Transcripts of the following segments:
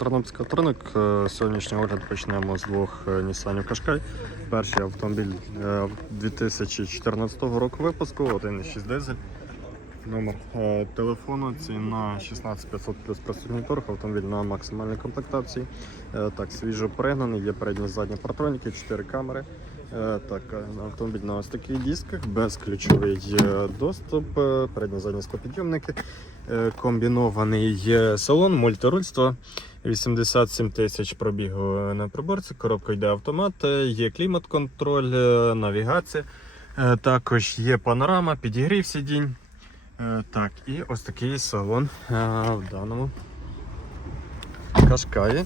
Тернопільський вторник. Е, Сьогоднішній огляд почнемо з двох е, Nissan Qashqai. Перший автомобіль е, 2014 року випуску, 1,6 дизель. Номер е, телефону, ціна 16500 плюс присутній торг, автомобіль на максимальній комплектації. Е, Так, свіжо пригнаний, є передні задні партроніки, 4 камери. Е, Так, е, автомобіль на ось таких дисках, безключовий е, доступ, е, передні задні склопідйомники, е, комбінований е, салон, мультирульство. 87 тисяч пробігу на приборці, коробка йде автомат, е, є клімат-контроль, е, навігація. Також є панорама, підігрів сидінь. Так, і ось такий салон в даному кашкаї.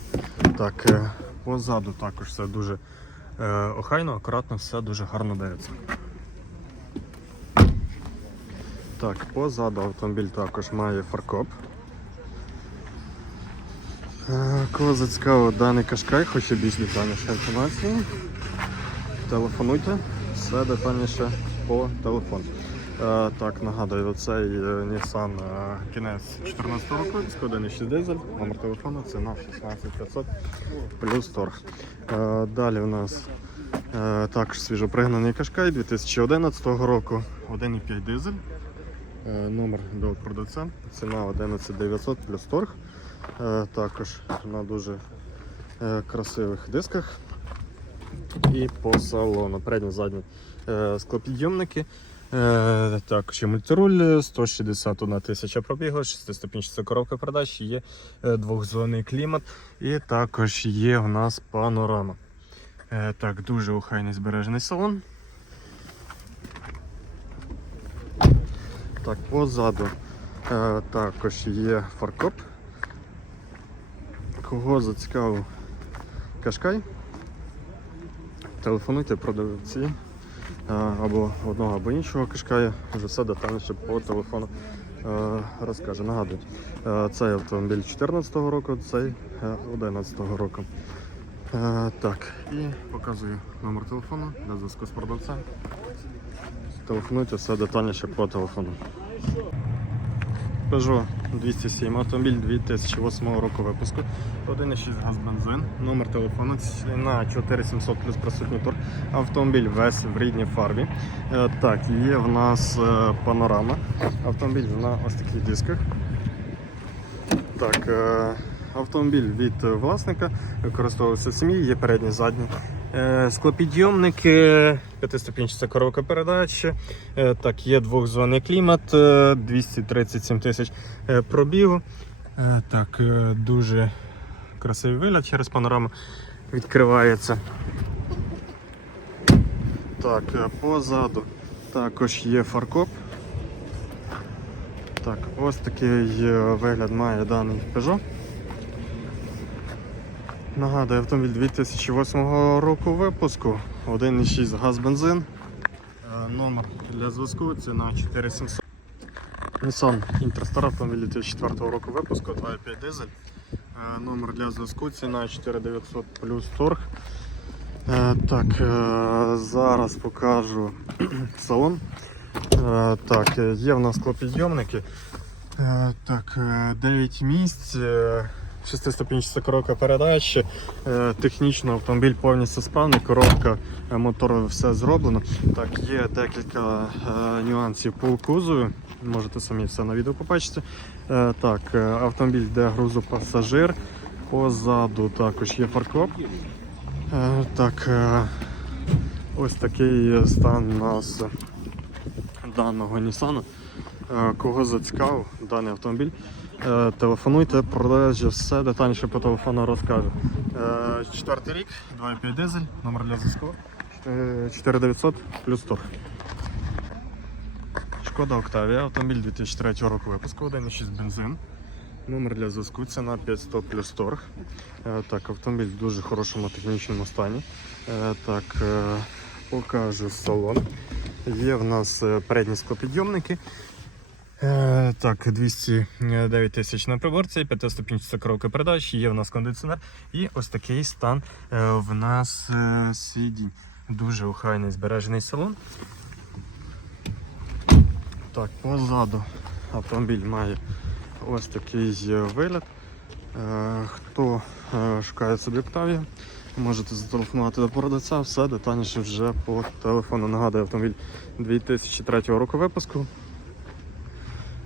Так, позаду також все дуже охайно, акуратно, все дуже гарно дивиться. Так, позаду автомобіль також має фаркоп. Е, Кого зацікавив даний кашкай, хоче більш детальніше інформації. Телефонуйте, все детальніше по телефону. Е, так, нагадую, цей Nissan е, кінець 14 року, випуску 1,6 дизель, номер телефону, ціна 16500 плюс торг. Далі у нас також свіжопригнаний кашкай 2011 року, 1,5 дизель. Е, номер до продавця, ціна 11900 плюс торг. Е, також на дуже е, красивих дисках. І по салону. Передні задні склопідйомники. Також є мультируль, 161 тисяча пробігу, 6-ступінчата коробка передач, є двохзонний клімат і також є у нас панорама. Так, дуже охайний збережений салон. Так, позаду е, також є фаркоп. Кого зацікавив Кашкай? Телефонуйте продавці е, або одного, або іншого Кашкая. Вже все детальніше по телефону е, розкаже. Нагадую, е, цей автомобіль 2014 року, цей 2011 року. Так, і показую номер телефону для зв'язку з продавцем. Телефонуйте все детальніше по телефону. Peugeot 207 автомобіль 2008 року випуску. 1,6 газ бензин. Номер телефону ціна 4700 плюс присутній тур. Автомобіль весь в рідній фарбі. Е, Так, є в нас е, панорама. Автомобіль на ось таких дисках. Так, е, автомобіль від власника використовується в сім'ї, є передні задні. Е, Склопідйомники, п'ятиступінчата коробка передач. Е, Так, є двохзонний клімат, е, 237 тисяч е, пробігу. Е, Так, дуже красивий вигляд через панораму відкривається. Так, позаду також є фаркоп. Так, ось такий вигляд має даний Peugeot. Нагадую, автомобіль 2008 року випуску, 1,6 газ бензин. Е, Номер для зв'язку ціна 4700. Nissan Interstar автомобіль 2004 року випуску, 2,5 дизель. Е, Номер для зв'язку ціна 4900 плюс торг. Е, Так, зараз покажу салон. Так, є в нас клопідйомники. Так, 9 місць. Шестиступінчата коробка передач. Е, Технічно автомобіль повністю справний, коробка, е, мотор все зроблено. Так, є декілька е, нюансів по кузову. Можете самі все на відео побачити. Так, автомобіль йде грузопасажир. Позаду також є фаркоп. Так, ось такий стан у нас даного. Е, Кого зацікавив даний автомобіль, телефонуйте, продажі все детальніше по телефону розкажу. Е, Четвертий рік, 2,5 дизель, номер для зв'язку. Е, 4900 плюс торг. Шкода Октавія, автомобіль 2003 року випуску, 1,6 бензин. Номер для зв'язку, ціна 500 плюс торг. Е, Так, автомобіль в дуже хорошому технічному стані. Е, Так, е, покажу салон. Є в нас е, передні склопідйомники. Е, Так, 209 тисяч на приборці, 5-ступінчата коробка передач, є в нас кондиціонер і ось такий стан е, в нас е, сидінь. Дуже охайний збережений салон. Так, позаду автомобіль має ось такий вигляд. Хто шукає собі Octavia, можете зателефонувати до продавця, все детальніше вже по телефону. Нагадую, автомобіль 2003 року випуску.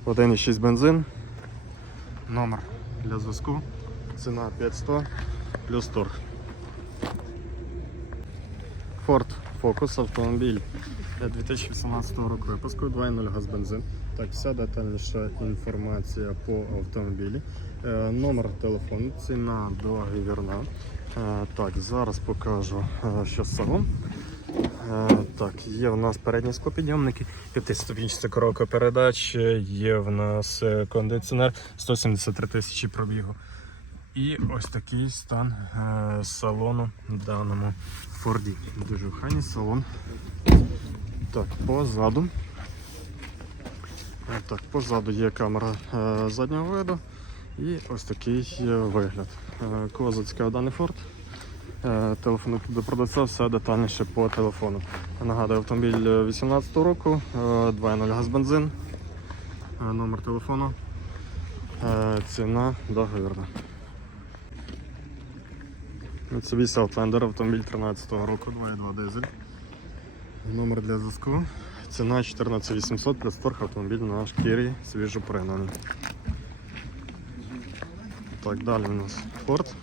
1,6 бензин. Номер для зв'язку. Ціна 5100 плюс торг. Ford Focus автомобіль для 2018 року випуску 2.0 газ бензин. Так, вся детальніша інформація по автомобілі. Е, номер телефону, ціна договірна. Е, так, зараз покажу, е, що з салон. Е, так, є в нас передні склопідйомники, 5-ступінчата коробка передач, є в нас е, кондиціонер 173 тисячі пробігу. І ось такий стан е, салону в даному Форді. Дуже охайний салон. Так, позаду. Е, Так, позаду є камера е, заднього виду і ось такий е, вигляд. Е, Кого зацікавив даний Ford? Е, Телефонуйте до продавця, все детальніше по телефону. Нагадую, автомобіль 2018 року, е, 2.0 газ бензин, Е, номер телефону, Е, ціна договірна. Mitsubishi Outlander, автомобіль 13 року, 2.2 дизель. Номер для зв'язку. Ціна 14800 плюс торг автомобіль на шкірі пригнаний. Так, далі у нас Ford.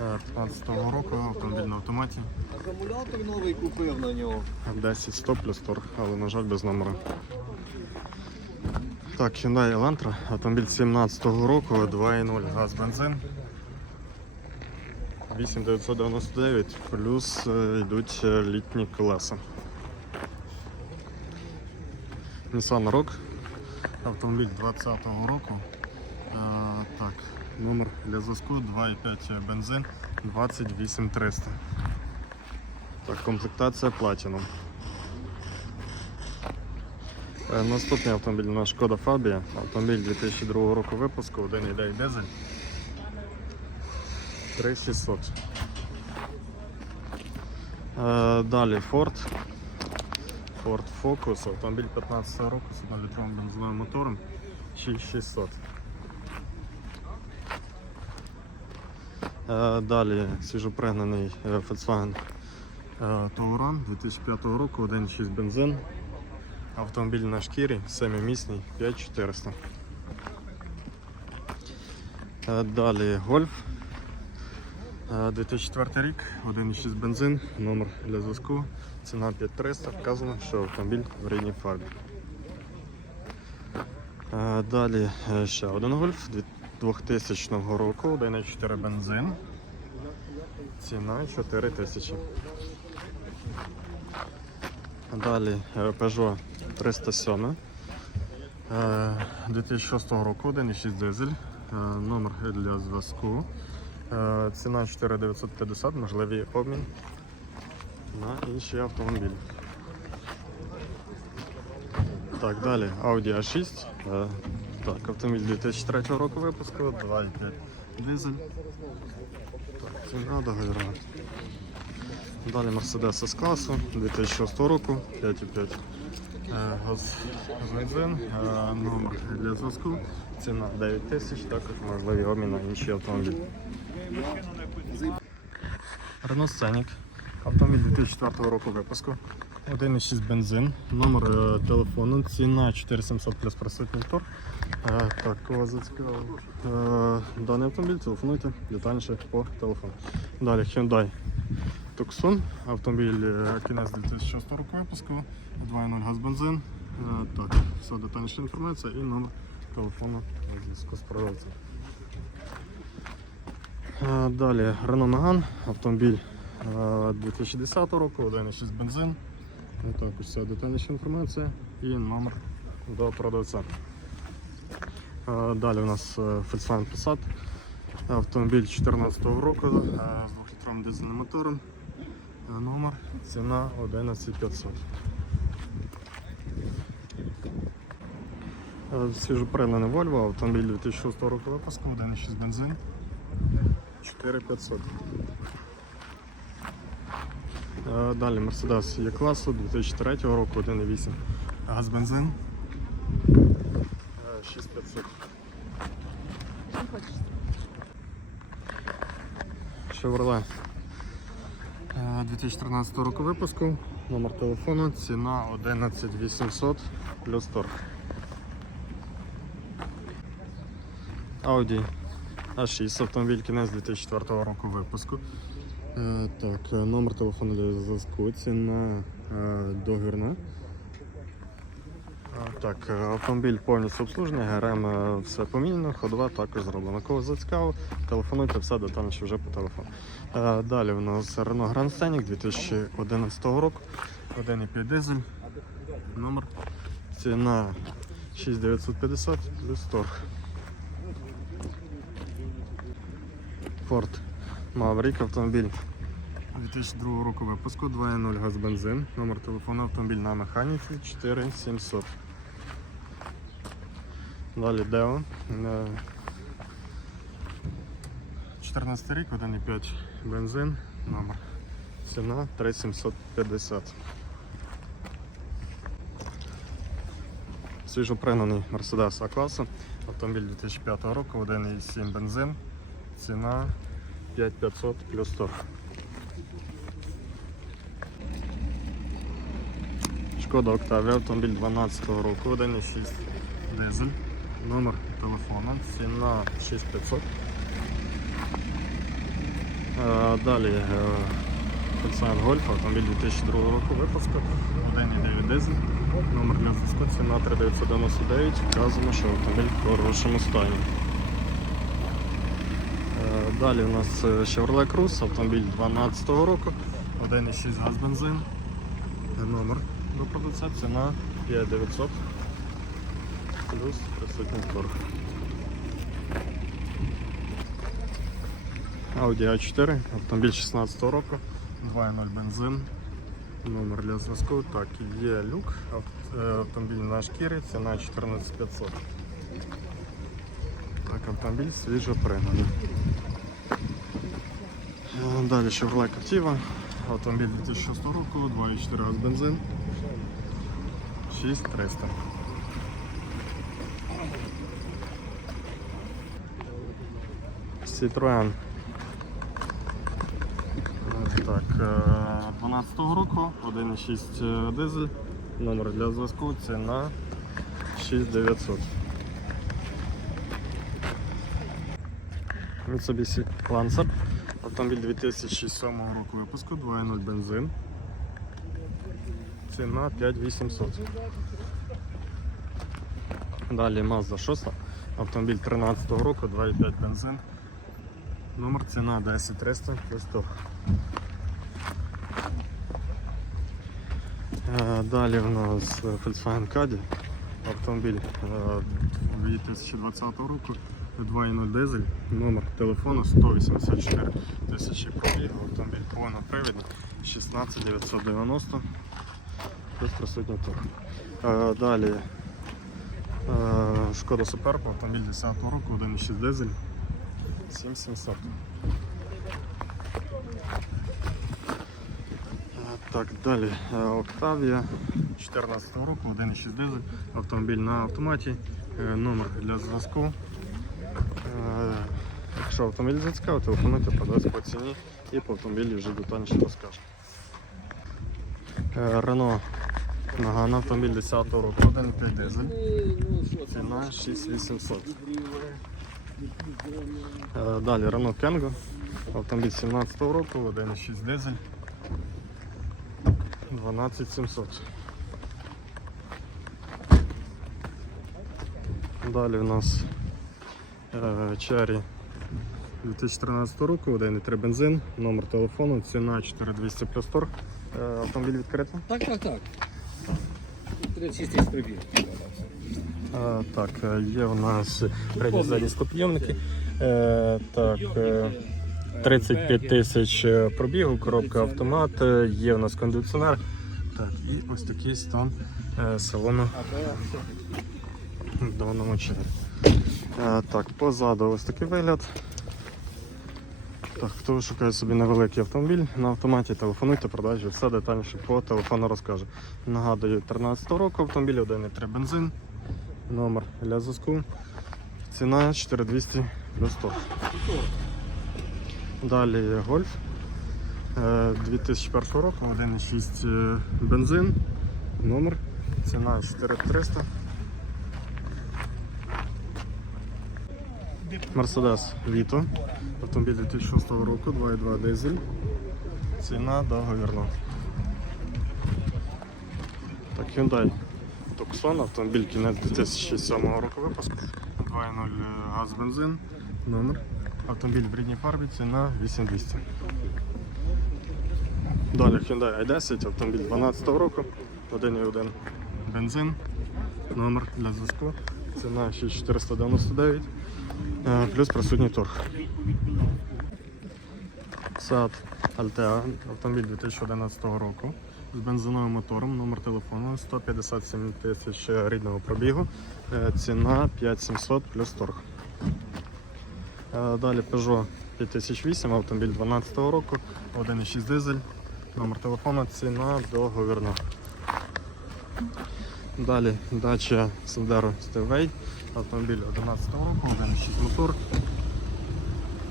Е, 15 року автомобіль на автоматі. Акумулятор новий купив на нього. 10 100 плюс торг, але на жаль без номера. Так, Hyundai Elantra, автомобіль 17 року, 2.0 газ бензин. 8999 плюс е, йдуть е, літні колеса. Nissan Rogue, автомобіль 20-го року. Е, так, номер для зв'язку 2.5 бензин 28300. Так, комплектація Platinum. Е, Наступний автомобіль у нас Шкода Фабія. Автомобіль 2002 року випуску, 1.9 дизель. 3600. Е, Далі Ford. Ford Focus, автомобіль 15 року з 1-літровим бензиновим мотором 6600. Далі свіжопригнаний е, Volkswagen е, Touran 2005 року, 1.6 бензин. Автомобіль на шкірі, семимісний, 5400. Е, Далі Golf. Е, 2004 рік, 1.6 бензин, номер для зв'язку, ціна 5300, вказано, що автомобіль в рідній фарбі. Е, Далі е, ще один гольф 2000 року, 1.4 бензин. Ціна 4000. Далі е, Peugeot 307. е, 2006 року, 1.6 дизель, е, номер для зв'язку. Е, Ціна 4950, можливий обмін на інший автомобіль. Так, далі Audi A6. Так, автомобіль 2003 року випуску, 2.5 дизель. Так, ціна договірна. Далі Mercedes S-класу 2006 року, 5.5 е, газ бензин, е, номер для зв'язку, ціна 9 тисяч, також можливий обмін на інший автомобіль. Renault Scenic, автомобіль 2004 року випуску, 1.6 бензин, номер е, телефону, ціна 4700 плюс присутній торг. Так, кого зацікавив е, даний автомобіль, телефонуйте детальніше по телефону. Далі Hyundai Tucson, автомобіль е, кінець 2006 року випуску, 2.0 газ бензин. Е, Так, все детальніша інформація і номер телефону зв'язку з продавцем. Далі Renault Megane, автомобіль е, 2010 року, 1.6 бензин. Також вся детальніша інформація і номер до продавця. Е, Далі у нас е, Volkswagen Passat, автомобіль 2014 року е, з 2-літровим дизельним мотором. Номер, ціна 11500. Е, Свіжопригнаний Volvo, автомобіль 2006 року випуску, 1.6 бензин. 4500. Е, Далі Mercedes є класу 2003 року, 1.8 газ бензин. Е, 6500. Що хочеш Chevrolet. Е, 2013 року випуску. Номер телефону, ціна 11800 плюс торг. Audi A6 автомобіль кінець 2004 року випуску. Е, Так, е, номер телефону для зв'язку, ціна е, договірна. Так, е, автомобіль повністю обслужений, ГРМ е, все поміняно, ходова також зроблена. Кого зацікавив, телефонуйте все детальніше вже по телефону. Е, Далі у нас Renault Grand Scenic 2011 року, 1,5 дизель, номер, ціна 6950 плюс торг. Ford Maverick автомобіль 2002 року випуску 2.0 газ бензин. Номер телефону автомобіль на механіці 4700. Далі Део. Е, 14 рік, 1.5 бензин. Номер. Ціна 3750. Свіжопригнаний Mercedes А-класу. Автомобіль 2005 року, 1.7 бензин. Ціна 5500 плюс торг. Шкода Октавія, автомобіль 12 року, 1,6 дизель. Номер телефону, ціна 6500. Е, Далі е, Volkswagen Golf, автомобіль 2002 року випуску, 1,9 дизель. Номер для зв'язку, ціна 3999. Вказано, що автомобіль в хорошому стані. Е, Далі у нас е, Chevrolet Cruze, автомобіль 2012 року, 1,6 газ бензин. Е, Номер до продавця, ціна 5900 плюс присутній торг. Audi A4, автомобіль 16 року, 2.0 бензин. Номер для зв'язку. Так, є люк, е, автомобіль на шкірі, ціна 14500. Так, автомобіль свіжо пригнаний. Е, Далі Chevrolet Captiva, автомобіль 2006 року, 2.4 газ бензин, 6300. Citroen. Е, Так, е, 12 року, 1.6 дизель, номер для зв'язку, ціна 6900. Mitsubishi Lancer, автомобіль 2007 року випуску, 2.0 бензин. Ціна 5800. Далі Mazda 6, автомобіль 13 року, 2.5 бензин. Номер ціна 10300 плюс торг. Е, Далі у нас е, Volkswagen Caddy, автомобіль е, 2020 року, 2.0 дизель, номер телефону 184 тисячі пробігу, автомобіль повнопривідний, 16990 плюс присутній торг. Е, Далі. Е, Шкода Суперб, автомобіль 10 року, 1.6 дизель, 7700. Е, Так, далі е, Octavia 14 року, 1.6 дизель, автомобіль на автоматі, е, номер для зв'язку. Е, Якщо автомобіль зацікавив, телефонуйте продасть по ціні і по автомобілі вже детальніше розкажу. Е, Renault Nagano, автомобіль 10 року, 1.5 дизель, ціна 6800. Е, Далі Renault Kangoo, автомобіль 17 року, 1.6 дизель, 12700. Далі в нас е, Cherry 2013 року, 1.3 бензин, номер телефону, ціна 4200 плюс торг. Е, Автомобіль відкритий. Так, так, так. 36 тисяч прибіг. Так, е, є у нас передні задні склопідйомники. Е, Так, е, 35 тисяч е, пробігу, коробка автомат, є у нас кондиціонер. Так, і ось такий стан салону даному чині. Так, позаду ось такий вигляд. Так, хто шукає собі невеликий автомобіль на автоматі, телефонуйте, продажі, все детальніше по телефону розкажу. Нагадую, 13 року автомобіль 1.3 бензин, номер для зв'язку. Ціна 4200 плюс 100. Далі гольф е, 2001 року, 1,6 е, бензин, номер, ціна 4300. Мерседес Віто, автомобіль 2006 року, 2,2 дизель, ціна договірна. Так, Hyundai Tucson, автомобіль кінець 2007 року випуску, 2.0 газ бензин, номер. Автомобіль в рідній фарбі, ціна 8200. Далі Hyundai i10, автомобіль 12 року, 1.1 бензин, номер для зв'язку, ціна 6499, е, плюс присутній торг. Seat Altea, автомобіль 2011 року з бензиновим мотором, номер телефону 157 тисяч рідного пробігу, е, ціна 5700 плюс торг. Е, Далі Peugeot 5008, автомобіль 12 року, 1,6 дизель, номер телефону, ціна договірна. Далі дача Sandero Stevway, автомобіль 11 року, 1,6 мотор,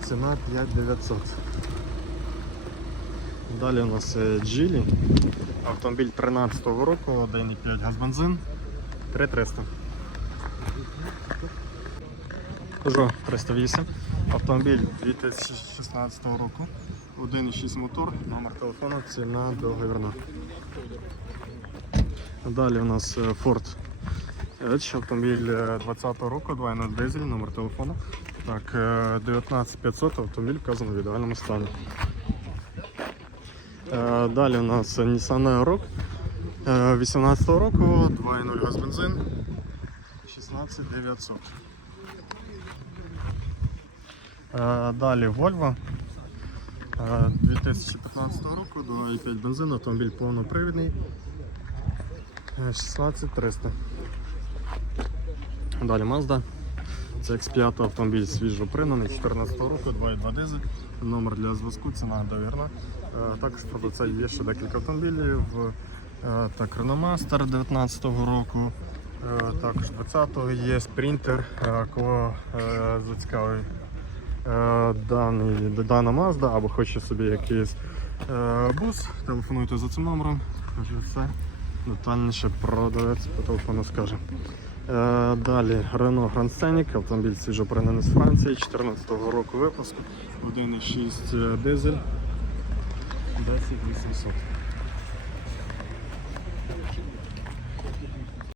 ціна 5900. Далі у нас е, Geely, автомобіль 13 року, 1,5 газ бензин, 3300. Peugeot 308, автомобіль 2016 року, 1,6 мотор, номер телефону, ціна договірна. Далі у нас е, Ford Edge, автомобіль е, 20 року, 2.0 дизель, номер телефону. Так, е, 19500, автомобіль вказано в ідеальному стані. Е, Далі у нас Nissan Aerox е, 18 року, 2.0 газ бензин, 16900. Е, Далі Volvo е, 2015 року, 2.5 бензин, автомобіль повнопривідний, е, 16300. Далі Mazda. Це X5 автомобіль свіжо пригнаний, 14 року, 2.2 дизель, номер для зв'язку, ціна довірна. Е, Також продавця є ще декілька автомобілів. Е, Так, Renault Master 19 року, е, також 20-го є е, кого зацікавий дана Mazda або хоче собі якийсь бус, телефонуйте за цим номером, все. Детальніше продавець по телефону скаже. Далі Renault Grand Scenic, автомобіль свіжопринений з Франції, 14 року випуску, 1,6 дизель, Ambulância Civil e